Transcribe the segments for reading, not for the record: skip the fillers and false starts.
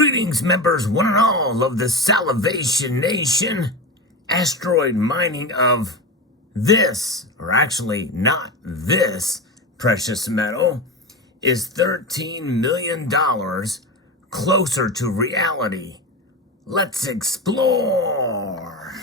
Greetings, members, one and all of the Salivation Nation. Asteroid mining of this, or actually not this, precious metal is $13 million closer to reality. Let's explore.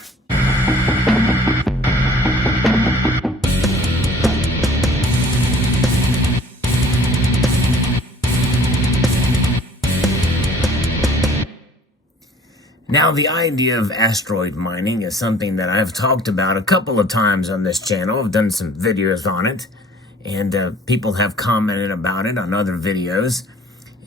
Now, the idea of asteroid mining is something that I've talked about a couple of times on this channel. I've done some videos on it, and people have commented about it on other videos,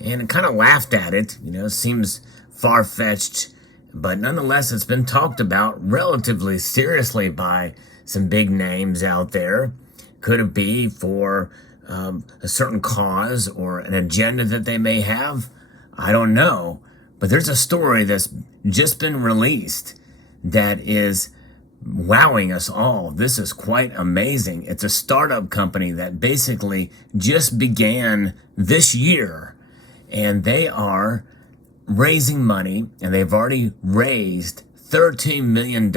and kind of laughed at it. You know, seems far-fetched, but nonetheless, it's been talked about relatively seriously by some big names out there. Could it be for a certain cause or an agenda that they may have? I don't know. But there's a story that's just been released that is wowing us all. This is quite amazing. It's a startup company that basically just began this year, and they are raising money, and they've already raised $13 million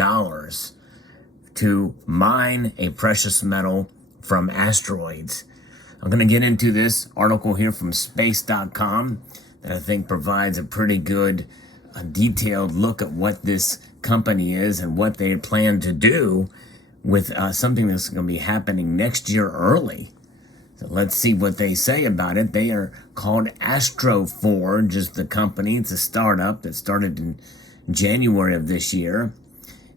to mine a precious metal from asteroids. I'm going to get into this article here from space.com. that I think provides a pretty good detailed look at what this company is and what they plan to do with something that's going to be happening next year early. So let's see what they say about it. They are called AstroForge is the company. It's a startup that started in January of this year,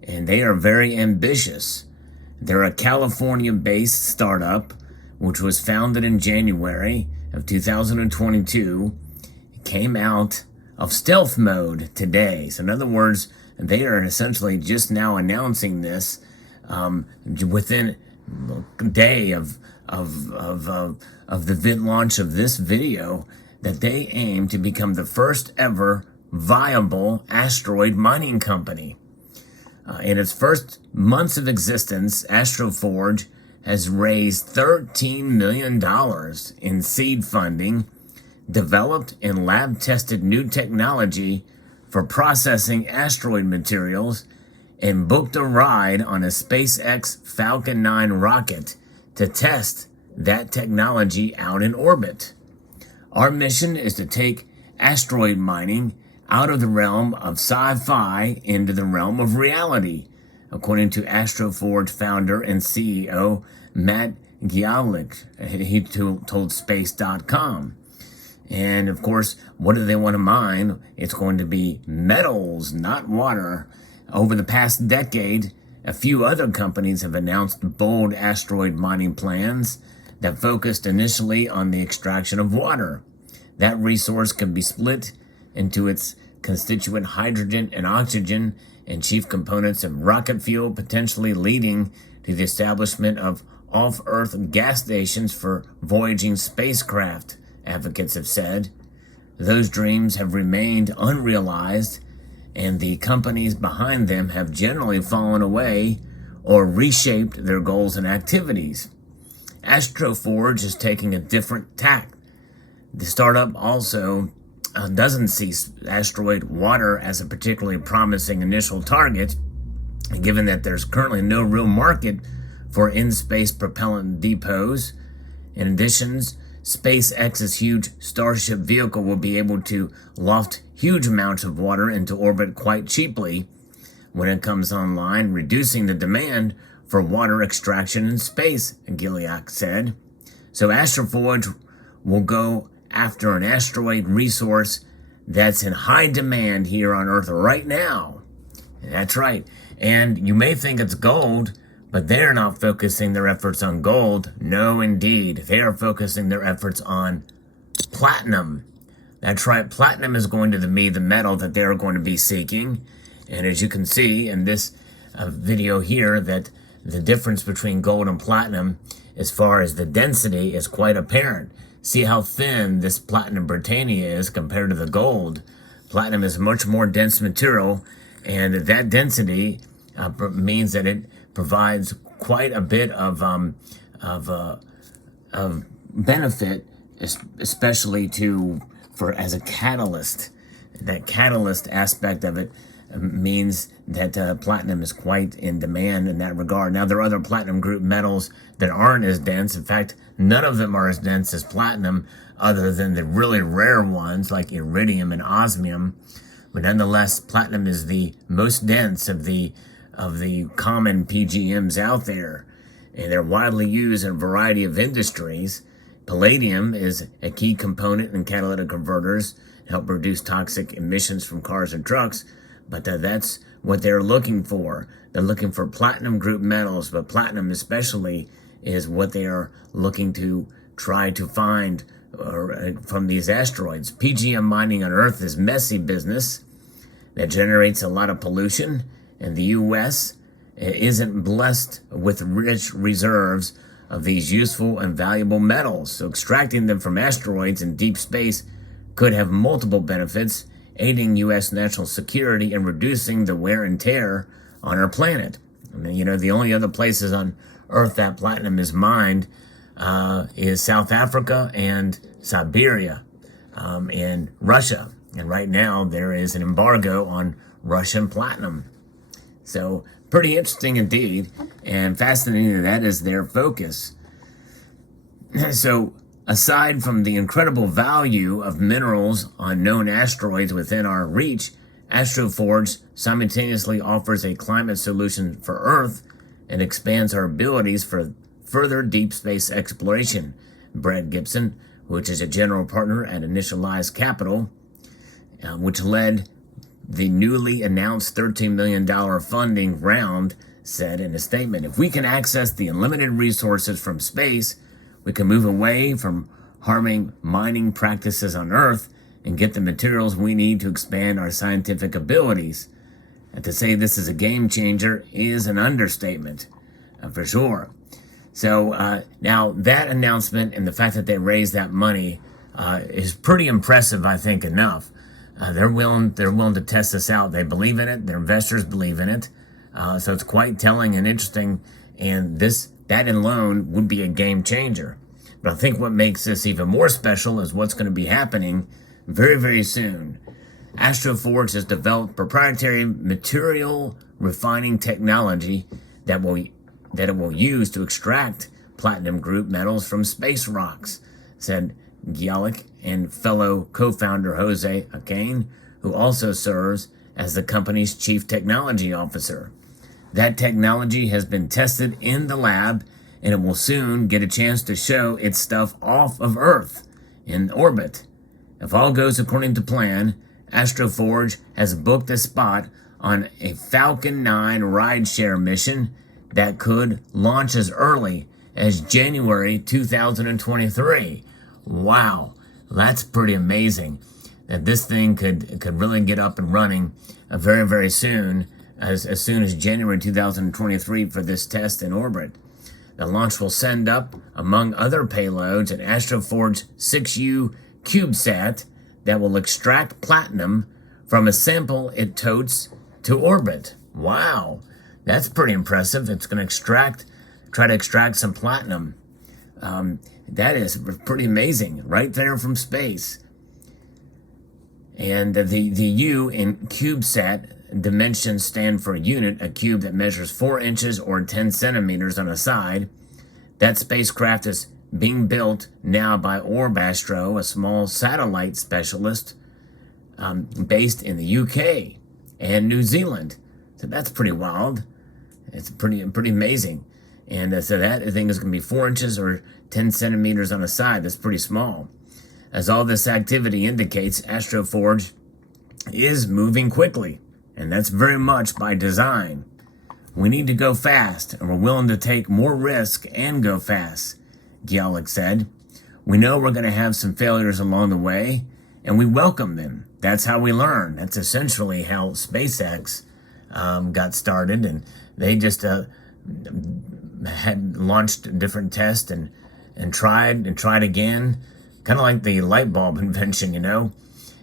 and they are very ambitious. They're a California-based startup which was founded in January of 2022. Came out of stealth mode today. So in other words, they are essentially just now announcing this within a day of the launch of this video, that they aim to become the first ever viable asteroid mining company. In its first months of existence, AstroForge has raised $13 million in seed funding, developed and lab-tested new technology for processing asteroid materials, and booked a ride on a SpaceX Falcon 9 rocket to test that technology out in orbit. Our mission is to take asteroid mining out of the realm of sci-fi into the realm of reality, according to AstroForge founder and CEO Matt Gialik. He told Space.com. And of course, what do they want to mine? It's going to be metals, not water. Over the past decade, a few other companies have announced bold asteroid mining plans that focused initially on the extraction of water. That resource can be split into its constituent hydrogen and oxygen and chief components of rocket fuel, potentially leading to the establishment of off-Earth gas stations for voyaging spacecraft, advocates have said. Those dreams have remained unrealized, and the companies behind them have generally fallen away or reshaped their goals and activities. AstroForge is taking a different tack. The startup also doesn't see asteroid water as a particularly promising initial target, given that there's currently no real market for in-space propellant depots. In addition, SpaceX's huge Starship vehicle will be able to loft huge amounts of water into orbit quite cheaply when it comes online, reducing the demand for water extraction in space, Gilead said. So AstroForge will go after an asteroid resource that's in high demand here on Earth right now. That's right. And you may think it's gold, but they're not focusing their efforts on gold. No, indeed. They are focusing their efforts on platinum. That's right. Platinum is going to be the metal that they're going to be seeking. And as you can see in this video here, that the difference between gold and platinum, as far as the density, is quite apparent. See how thin this platinum Britannia is compared to the gold. Platinum is a much more dense material, and that density means that it provides quite a bit of benefit, especially as a catalyst. that catalyst aspect of it means that platinum is quite in demand in that regard. Now, there are other platinum group metals that aren't as dense. In fact, none of them are as dense as platinum, other than the really rare ones like iridium and osmium. But nonetheless, platinum is the most dense of the common PGMs out there, and they're widely used in a variety of industries. Palladium is a key component in catalytic converters to help reduce toxic emissions from cars and trucks, but that's what they're looking for. They're looking for platinum group metals, but platinum especially is what they are looking to try to find from these asteroids. PGM mining on Earth is messy business that generates a lot of pollution, and the U.S. isn't blessed with rich reserves of these useful and valuable metals. So extracting them from asteroids in deep space could have multiple benefits, aiding U.S. national security and reducing the wear and tear on our planet. I mean, the only other places on Earth that platinum is mined is South Africa and Siberia and Russia. And right now there is an embargo on Russian platinum. So pretty interesting indeed, and fascinating that is their focus. So aside from the incredible value of minerals on known asteroids within our reach, AstroForge simultaneously offers a climate solution for Earth and expands our abilities for further deep space exploration. Brad Gibson, which is a general partner at Initialized Capital, which led the newly announced $13 million funding round, said in a statement, "If we can access the unlimited resources from space, we can move away from harming mining practices on Earth and get the materials we need to expand our scientific abilities." And to say this is a game changer is an understatement, for sure. So now that announcement and the fact that they raised that money is pretty impressive, I think, enough. They're willing to test this out. They believe in it. Their investors believe in it. So it's quite telling and interesting. And that alone would be a game changer. But I think what makes this even more special is what's going to be happening very, very soon. AstroForge has developed proprietary material refining technology that it will use to extract platinum group metals from space rocks, said Gialik and fellow co-founder Jose Acane, who also serves as the company's chief technology officer. That technology has been tested in the lab, and it will soon get a chance to show its stuff off of Earth in orbit. If all goes according to plan, AstroForge has booked a spot on a Falcon 9 rideshare mission that could launch as early as January 2023. Wow, that's pretty amazing that this thing could really get up and running very, very soon, as soon as January 2023 for this test in orbit. The launch will send up, among other payloads, an AstroForge 6U CubeSat that will extract platinum from a sample it totes to orbit. Wow, that's pretty impressive. It's going to try to extract some platinum. That is pretty amazing, right there from space. And the U in CubeSat dimensions stand for a unit, a cube that measures 4 inches or 10 centimeters on a side. That spacecraft is being built now by Orbastro, a small satellite specialist based in the UK and New Zealand. So that's pretty wild. It's pretty amazing. And so that thing is going to be 4 inches or 10 centimeters on a side. That's pretty small. As all this activity indicates, AstroForge is moving quickly, and that's very much by design. We need to go fast, and we're willing to take more risk and go fast, Gialik said. We know we're going to have some failures along the way, and we welcome them. That's how we learn. That's essentially how SpaceX got started, and they just had launched different tests and tried again, kind of like the light bulb invention,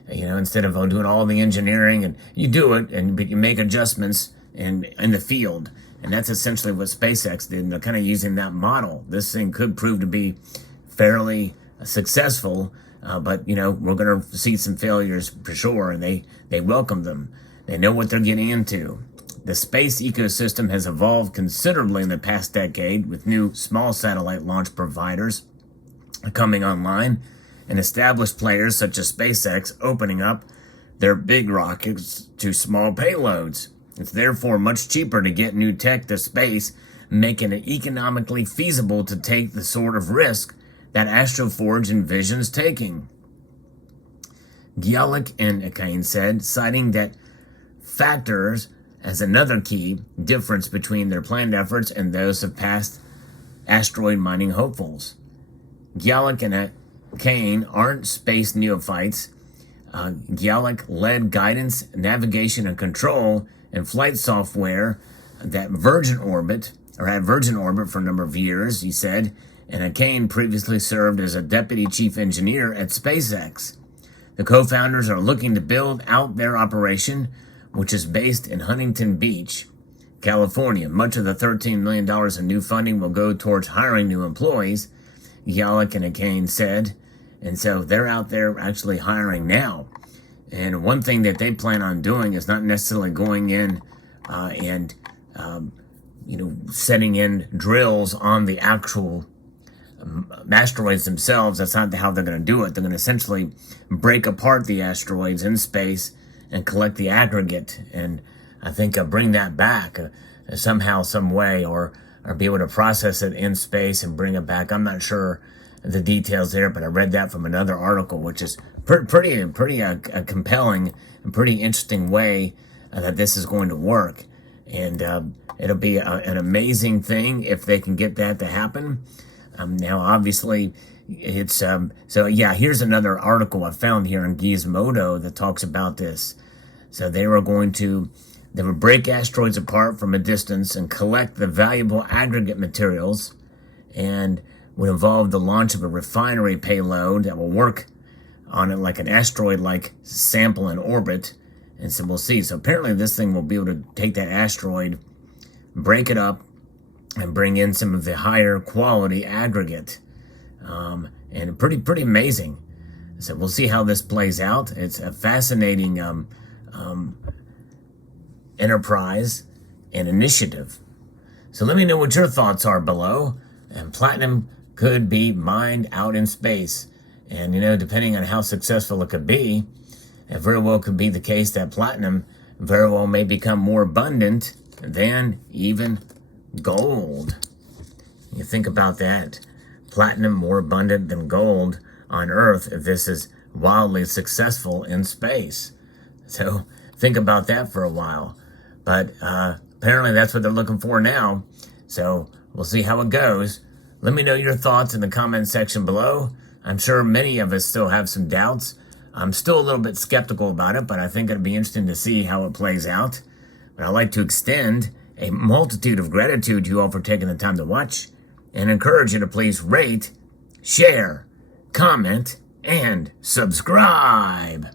instead of doing all the engineering, and you do it, but you make adjustments in the field. And that's essentially what SpaceX did. And they're kind of using that model. This thing could prove to be fairly successful But, we're going to see some failures for sure, and they welcome them. They know what they're getting into. The space ecosystem has evolved considerably in the past decade, with new small satellite launch providers coming online and established players such as SpaceX opening up their big rockets to small payloads. It's therefore much cheaper to get new tech to space, making it economically feasible to take the sort of risk that AstroForge envisions taking. Gialik and Kane said, citing that factors as another key difference between their planned efforts and those of past asteroid mining hopefuls. Gialik and Kane aren't space neophytes. Gialik led guidance, navigation, and control and flight software at Virgin Orbit for a number of years, he said, and Kane previously served as a deputy chief engineer at SpaceX. The co-founders are looking to build out their operation, which is based in Huntington Beach, California. Much of the $13 million in new funding will go towards hiring new employees, Gialik and Kane said. And so they're out there actually hiring now. And one thing that they plan on doing is not necessarily going in and setting in drills on the actual asteroids themselves. That's not how they're going to do it. They're going to essentially break apart the asteroids in space and collect the aggregate, and I think bring that back somehow, some way, or be able to process it in space and bring it back. I'm not sure the details there, but I read that from another article, which is pretty compelling and pretty interesting way that this is going to work. And it'll be an amazing thing if they can get that to happen. Now, obviously, it's here's another article I found here in Gizmodo that talks about this. So they would break asteroids apart from a distance and collect the valuable aggregate materials, and would involve the launch of a refinery payload that will work on it like an asteroid-like sample in orbit. And so we'll see. So apparently this thing will be able to take that asteroid, break it up, and bring in some of the higher quality aggregate. And pretty amazing. So we'll see how this plays out. It's a fascinating enterprise and initiative. So let me know what your thoughts are below. And platinum could be mined out in space. And, depending on how successful it could be, it very well could be the case that platinum very well may become more abundant than even gold. You think about that. Platinum more abundant than gold on Earth if this is wildly successful in space. So think about that for a while. But apparently that's what they're looking for now. So we'll see how it goes. Let me know your thoughts in the comment section below. I'm sure many of us still have some doubts. I'm still a little bit skeptical about it, but I think it'll be interesting to see how it plays out. But I'd like to extend a multitude of gratitude to you all for taking the time to watch, and encourage you to please rate, share, comment, and subscribe.